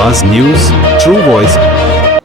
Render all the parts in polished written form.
आवाज news true voice.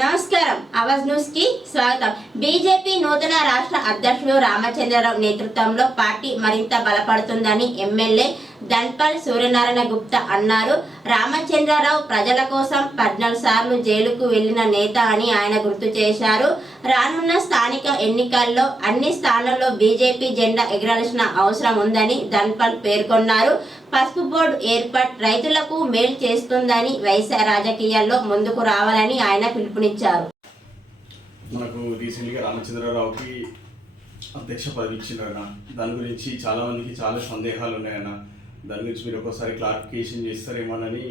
నమస్కారం Awaaz news కి స్వాగతం। బీజేపీ నూతన రాష్ట్ర అధ్యక్షుడు రామచంద్రరావు నేతృత్వంలో పార్టీ మరింత బలపడుతుందని ఎమ్మెల్యే ధన్పల్ సూర్యనారాయణ గుప్తా అన్నారు। రామచంద్రరావు ప్రజల కోసం 14 సార్లు జైలుకు వెళ్లిన నేత అని ఆయన గుర్తు చేశారు। రానున్న స్థానిక ఎన్నికల్లో అన్ని స్థానాల్లో బీజేపీ జెండా ఎగరాల్సిన అవసరం ఉందని ధన్పల్ పేర్కొన్నారు। పసుపు బోర్డు ఏర్పాటు రైతులకు మేలు చేస్తుందని వైఎస్ఆర్ రాజకీయాల్లో ముందుకు రావాలని ఆయన పిలుపునిచ్చారు। మనకు రీసెంట్గా రామచంద్రరావుకి అధ్యక్ష పదవి ఇచ్చిండ్రన్న, దాని గురించి చాలా మందికి చాలా సందేహాలు ఉన్నాయన్న, దాని గురించి మీరు ఒకసారి క్లారిఫికేషన్ చేస్తారేమోనని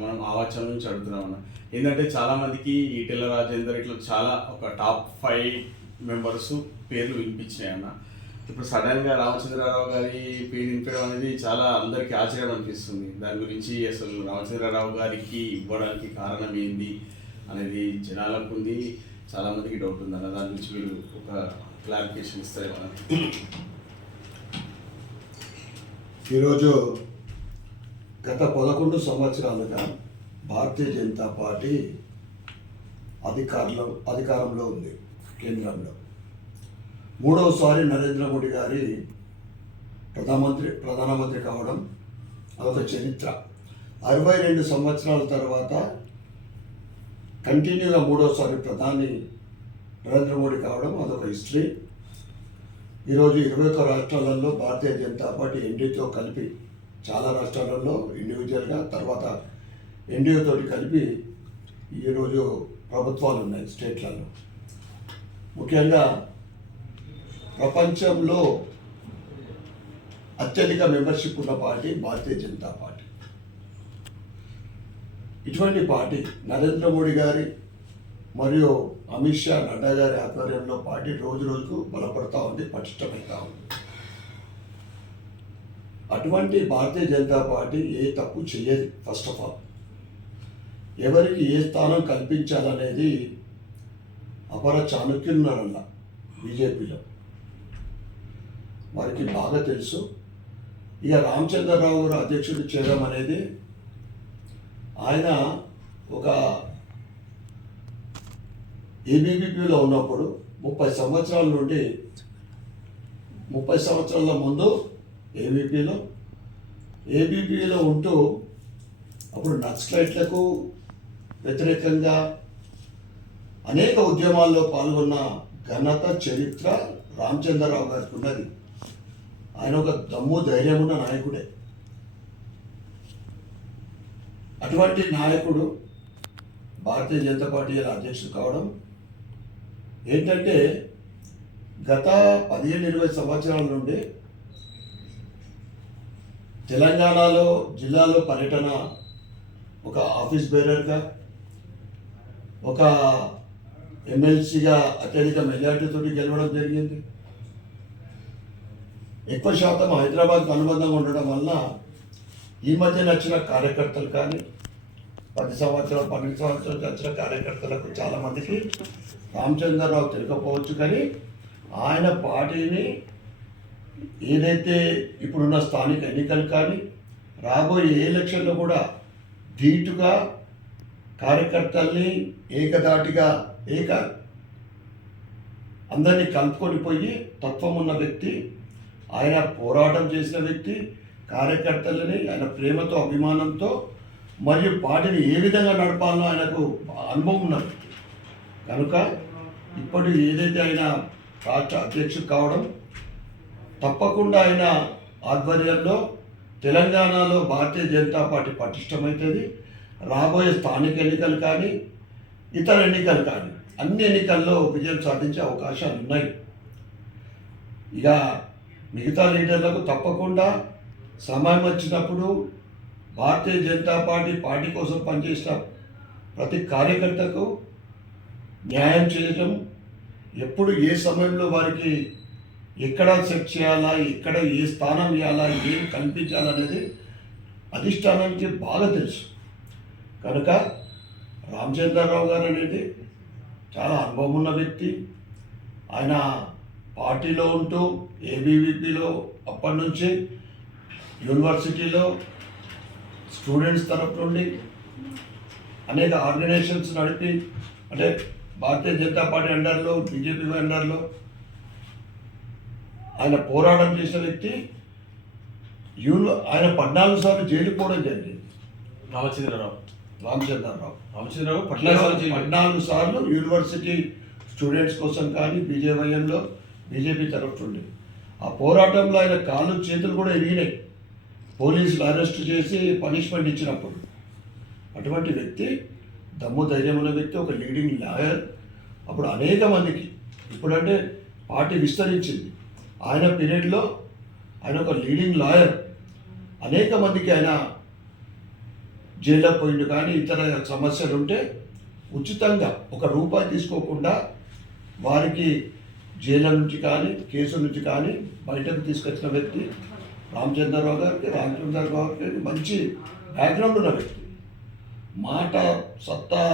మనం ఆవాచన నుంచి అడుగుతున్నామన్న। ఏంటంటే చాలామందికి ఈటెల రాజేందర్ ఇట్లా చాలా ఒక టాప్ 5 మెంబర్స్ పేర్లు వినిపించినాయన్న। ఇప్పుడు సడన్గా రామచంద్రరావు గారి పేరు వినిపించడం అనేది చాలా అందరికీ ఆశ్చర్యం అనిపిస్తుంది। దాని గురించి అసలు రామచంద్రరావు గారికి ఇవ్వడానికి కారణం ఏంది అనేది జనాలకు ఉంది, చాలామందికి డౌట్ ఉందన్న, దాని గురించి మీరు ఒక క్లారిఫికేషన్ ఇస్తారు మన। ఈరోజు గత 11 సంవత్సరాలుగా భారతీయ జనతా పార్టీ అధికారంలో ఉంది కేంద్రంలో। మూడవసారి నరేంద్ర మోడీ గారి ప్రధానమంత్రి కావడం అదొక చరిత్ర। 62 సంవత్సరాల తర్వాత కంటిన్యూగా మూడవసారి ప్రధాని నరేంద్ర మోడీ కావడం అదొక హిస్టరీ। ఈరోజు 21 రాష్ట్రాలలో భారతీయ జనతా పార్టీ ఎన్డీఏతో కలిపి, చాలా రాష్ట్రాలలో ఇండివిజువల్గా, తర్వాత ఎన్డీఏతో కలిపి ఈరోజు ప్రభుత్వాలు ఉన్నాయి స్టేట్లలో। ముఖ్యంగా ప్రపంచంలో అత్యధిక మెంబర్షిప్ ఉన్న పార్టీ భారతీయ జనతా పార్టీ। ఇటువంటి పార్టీ నరేంద్ర మోడీ గారి మరియు అమిత్ షా, నడ్డా గారి ఆధ్వర్యంలో పార్టీ రోజు రోజుకు బలపడతా ఉంది, పటిష్టమవుతా ఉంది। అటువంటి భారతీయ జనతా పార్టీ ఏ తప్పు చేయదు। ఫస్ట్ ఆఫ్ ఆల్ ఎవరికి ఏ స్థానం కల్పించాలనేది అపర చాణక్యులు ఉన్నారన్న బీజేపీలో, వారికి బాగా తెలుసు। ఇక రామచంద్రరావు గారు అధ్యక్షుడు చేయడం అనేది, ఆయన ఒక ఏబీవీపీలో ఉన్నప్పుడు 30 సంవత్సరాల నుండి 30 సంవత్సరాల ముందు ఏబీపీలో ఉంటూ అప్పుడు నక్సలైట్లకు వ్యతిరేకంగా అనేక ఉద్యమాల్లో పాల్గొన్న ఘనత, చరిత్ర రామచంద్రరావు గారికి ఉన్నది। ఆయన ఒక దమ్ము ధైర్యం ఉన్న నాయకుడే। అటువంటి నాయకుడు భారతీయ జనతా పార్టీ అధ్యక్షుడు కావడం ఏంటంటే, గత 15-20 సంవత్సరాల నుండి తెలంగాణలో జిల్లాలో పర్యటన, ఒక ఆఫీస్ బేరర్గా, ఒక ఎమ్మెల్సీగా అత్యధిక మెజార్టీతో గెలవడం జరిగింది। ఎక్కువ శాతం హైదరాబాద్కు అనుబంధంగా ఉండడం వల్ల ఈ మధ్య నచ్చిన కార్యకర్తలు కానీ 10 సంవత్సరాలు 12 సంవత్సరాలు వచ్చిన కార్యకర్తలకు చాలామందికి రామచంద్రరావు తెలియకపోవచ్చు, కానీ ఆయన పార్టీని ఏదైతే ఇప్పుడున్న స్థానిక ఎన్నికలు కానీ రాబోయే ఎలక్షన్లో కూడా ధీటుగా కార్యకర్తల్ని ఏకదాటిగా అందరినీ కలుపుకొని పోయి తత్వం ఉన్న వ్యక్తి, ఆయన పోరాటం చేసిన వ్యక్తి, కార్యకర్తలని ఆయన ప్రేమతో, అభిమానంతో మరియు పార్టీని ఏ విధంగా నడపాలనో ఆయనకు అనుభవం ఉన్న వ్యక్తి కనుక ఇప్పుడు ఏదైతే ఆయన రాష్ట్ర అధ్యక్షుడు కావడం, తప్పకుండా ఆయన ఆధ్వర్యంలో తెలంగాణలో భారతీయ జనతా పార్టీ పటిష్టమవుతుంది। రాబోయే స్థానిక ఎన్నికలు కానీ ఇతర ఎన్నికలు కానీ అన్ని ఎన్నికల్లో విజయం సాధించే అవకాశాలు ఉన్నాయి। ఇక మిగతా లీడర్లకు తప్పకుండా సమయం వచ్చినప్పుడు భారతీయ జనతా పార్టీ కోసం పనిచేసిన ప్రతి కార్యకర్తకు న్యాయం చేయడం, ఎప్పుడు ఏ సమయంలో వారికి ఎక్కడ సెట్ చేయాలా, ఎక్కడ ఏ స్థానం ఇవ్వాలా, ఏం కల్పించాలనేది అధిష్టానానికి బాగా తెలుసు కనుక రామచంద్రరావు గారు అనేది చాలా అనుభవం ఉన్న వ్యక్తి। ఆయన పార్టీలో ఉంటూ ఏబీవీపీలో అప్పటి నుంచి యూనివర్సిటీలో స్టూడెంట్స్ తరఫు నుండి అనేక ఆర్గనైజేషన్స్ నడిపి, అంటే భారతీయ జనతా పార్టీ అండర్లో, బీజేపీ అండర్లో ఆయన పోరాటం చేసిన వ్యక్తి. ఆయన 14 సార్లు జైలుకు పోవడం జరిగింది. రామచంద్రరావు 14 సార్లు యూనివర్సిటీ స్టూడెంట్స్ కోసం కానీ బీజేపీ తరఫు నుండి ఆ పోరాటంలో ఆయన కాళ్ళు చేతులు కూడా ఎరిగినాయి, పోలీసులు అరెస్ట్ చేసి పనిష్మెంట్ ఇచ్చినప్పుడు. అటువంటి వ్యక్తి, దమ్ము ధైర్యం ఉన్న వ్యక్తి, ఒక లీడింగ్ లాయర్. అప్పుడు అనేక మందికి, ఇప్పుడంటే పార్టీ విస్తరించింది, ఆయన పీరియడ్లో ఆయన ఒక లీడింగ్ లాయర్. అనేక మందికి ఆయన జైల్లో పోయిండు. కానీ ఇతర సమస్యలు ఉంటే ఉచితంగా ₹1 తీసుకోకుండా వారికి జైలు నుంచి కానీ కేసు నుంచి కానీ బయటకు తీసుకొచ్చిన వ్యక్తి రామచంద్రరావు గారికి మంచి బ్యాక్గ్రౌండ్ ఉన్న వ్యక్తి. మాట సత్తా,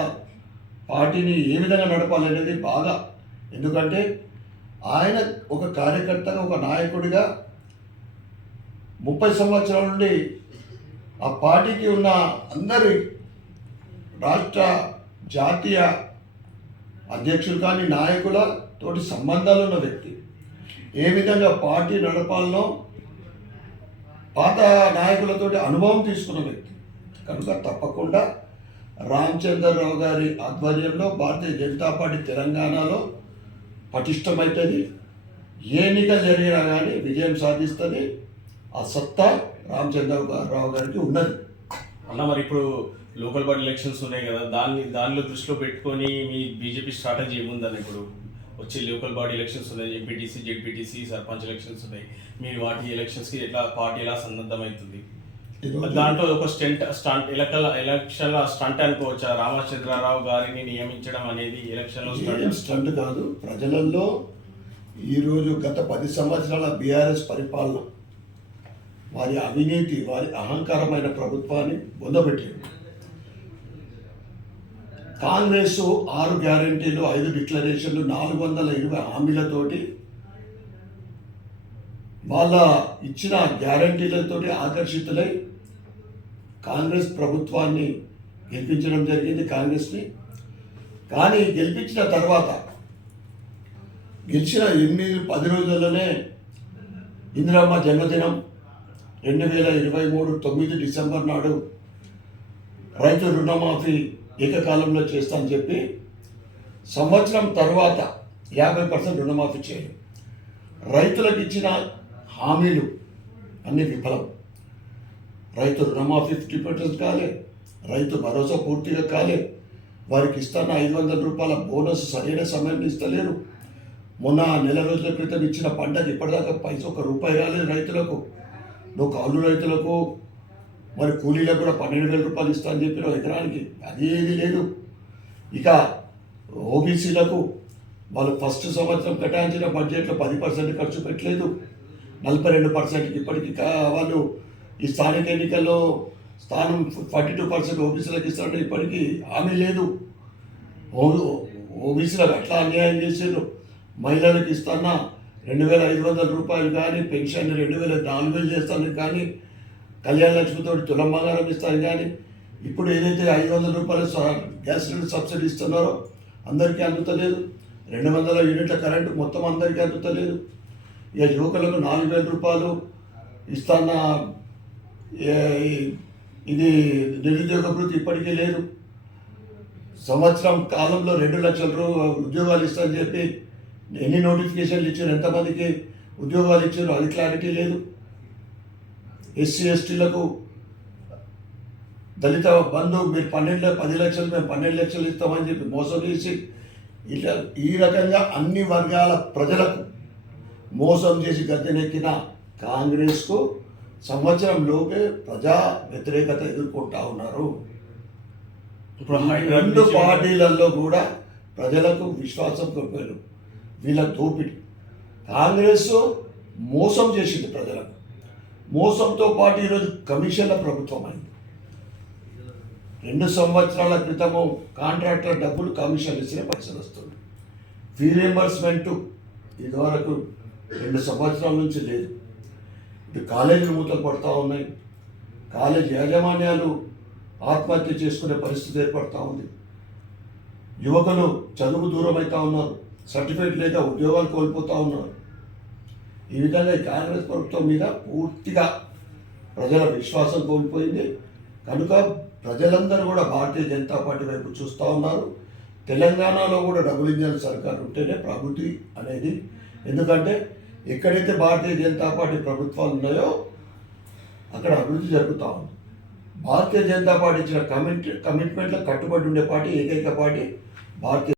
పార్టీని ఏ విధంగా నడపాలనేది బాగా. ఎందుకంటే ఆయన ఒక కార్యకర్తగా, ఒక నాయకుడిగా 30 సంవత్సరాల నుండి ఆ పార్టీకి ఉన్న అందరి రాష్ట్ర జాతీయ అధ్యక్షులు కానీ నాయకులతోటి సంబంధాలు ఉన్న వ్యక్తి. ఏ విధంగా పార్టీ నడపాలనో పాత నాయకులతోటి అనుభవం తీసుకున్న వ్యక్తి. కనుక తప్పకుండా రామచంద్రరావు గారి ఆధ్వర్యంలో భారతీయ జనతా పార్టీ తెలంగాణలో పటిష్టమవుతుంది. ఏ ఎన్నిక జరిగినా కానీ విజయం సాధిస్తుంది. ఆ సత్తా రామచంద్రరావు గారికి ఉన్నది. అన్న, మరి ఇప్పుడు లోకల్ బాడీ ఎలక్షన్స్ ఉన్నాయి కదా, దానిలో దృష్టిలో పెట్టుకొని మీ బీజేపీ స్ట్రాటజీ ఏముందని? ఇప్పుడు వచ్చే లోకల్ బాడీ ఎలక్షన్స్ ఉన్నాయి, ఎంపీటీసీ, జెడ్పీటీసీ, సర్పంచ్ ఎలక్షన్స్ ఉన్నాయి. మీరు వాటి ఎలక్షన్స్కి పార్టీ ఎలా సన్నద్ధమవుతుంది? దాంట్లో ఒక ఎలక్షన్ స్టంట్ అనుకోవచ్చా? రామచంద్రరావు గారిని నియమించడం అనేది ఎలక్షన్లో స్టంట్ కాదు. ప్రజలలో ఈరోజు గత 10 సంవత్సరాల బీఆర్ఎస్ పరిపాలన, వారి అవినీతి, వారి అహంకారమైన ప్రభుత్వాన్ని బొందబెట్టింది. కాంగ్రెస్ 6 గ్యారంటీలు, 5 డిక్లరేషన్లు, 420 హామీలతోటి, వాళ్ళ ఇచ్చిన గ్యారంటీలతోటి ఆకర్షితులై కాంగ్రెస్ ప్రభుత్వాన్ని గెలిపించడం జరిగింది, కాంగ్రెస్ని. కానీ గెలిపించిన తర్వాత గెలిచిన 8-10 రోజుల్లోనే ఇందిరమ్మ జన్మదినం 2023 9 డిసెంబర్ నాడు రైతు రుణమాఫీ ఏకకాలంలో చేస్తానని చెప్పి సంవత్సరం తర్వాత 50% రుణమాఫీ చేయడం, రైతులకు ఇచ్చిన హామీలు అన్ని విఫలం. రైతు రుణమాఫీ 50% కాలే, రైతు భరోసా పూర్తిగా కాలే, వారికి ఇస్తున్న ₹500 బోనస్ సరైన సమయంలో ఇస్తలేరు. మొన్న నెల రోజుల క్రితం ఇచ్చిన పంటకు ఇప్పటిదాకా ₹1 రాలేదు రైతులకు. నువ్వు కౌలు రైతులకు, మరి కూలీలకు కూడా ₹12,000 ఇస్తా అని చెప్పిన ఎకరానికి, అదేది లేదు. ఇక ఓబీసీలకు వాళ్ళు ఫస్ట్ సంవత్సరం కేటాయించిన బడ్జెట్లో 10% ఖర్చు పెట్టలేదు, 42%కి ఇప్పటికీ వాళ్ళు ఈ స్థానిక ఎన్నికల్లో స్థానం 42% ఓబీసీలకు ఇస్తారంటే ఇప్పటికీ హామీ లేదు. ఓబీసీలకు అట్లా అన్యాయం చేసారు. మహిళలకు ఇస్తున్న ₹2,500 కానీ, పెన్షన్ 2,000 చేస్తాను కానీ, కళ్యాణ లక్ష్మితో తులం బంగారం ఇస్తాను కానీ, ఇప్పుడు ఏదైతే ₹500 గ్యాస్ సిలిండర్ సబ్సిడీ ఇస్తున్నారో అందరికీ అందుతలేదు. 200 యూనిట్ల కరెంటు మొత్తం అందరికీ అందుతలేదు. ఇక యువకులకు ₹4,000 ఇస్తున్న ఇది నిరుద్యోగ భృతి ఇప్పటికీ లేదు. సంవత్సరం కాలంలో 2 లక్షల ఉద్యోగాలు ఇస్తారని చెప్పి ఎన్ని నోటిఫికేషన్లు ఇచ్చారు, ఎంతమందికి ఉద్యోగాలు ఇచ్చారు, అది క్లారిటీ లేదు. ఎస్సీ ఎస్టీలకు దళిత బంధు మీరు 10 లక్షలు, మేము 12 లక్షలు ఇస్తామని చెప్పి మోసం చేసి, ఇట్లా ఈ రకంగా అన్ని వర్గాల ప్రజలకు మోసం చేసి గద్దెనెక్కిన కాంగ్రెస్కు సంవత్సరంలోపే ప్రజా వ్యతిరేకత ఎదుర్కొంటా ఉన్నారు. ఇప్పుడు 2 పార్టీలలో కూడా ప్రజలకు విశ్వాసం కోల్పోయారు. వీళ్ళ దోపిడి కాంగ్రెస్ మోసం చేసింది ప్రజలకు. మోసంతో పాటు ఈరోజు కమిషన్ల ప్రభుత్వం అయింది. 2 సంవత్సరాల క్రితము కాంట్రాక్టర్ డబ్బులు కమిషన్లు ఇచ్చిన పైసలు వస్తుంది. ఫీ రియంబర్స్మెంట్ ఇదివరకు 2 సంవత్సరాల నుంచి లేదు. ఇటు కాలేజీలు మూతలు పడుతూ ఉన్నాయి. కాలేజీ యాజమాన్యాలు ఆత్మహత్య చేసుకునే పరిస్థితి ఏర్పడతా ఉంది. యువకులు చదువు దూరం అవుతా ఉన్నారు, సర్టిఫికేట్ లేక ఉద్యోగాలు కోల్పోతూ ఉన్నారు. ఈ విధంగా ఈ కాంగ్రెస్ ప్రభుత్వం మీద పూర్తిగా ప్రజల విశ్వాసం కోల్పోయింది. కనుక ప్రజలందరూ కూడా భారతీయ జనతా పార్టీ వైపు చూస్తూ ఉన్నారు. తెలంగాణలో కూడా డబుల్ ఇంజన్ సర్కార్ ఉంటేనే ప్రగతి అనేది. ఎందుకంటే ఎక్కడైతే భారతీయ జనతా పార్టీ ప్రభుత్వాలు ఉన్నాయో అక్కడ అభివృద్ధి జరుగుతూ ఉంది. భారతీయ జనతా పార్టీ ఇచ్చిన కమిట్మెంట్లకు కట్టుబడి ఉండే పార్టీ ఏకైక పార్టీ భారతీయ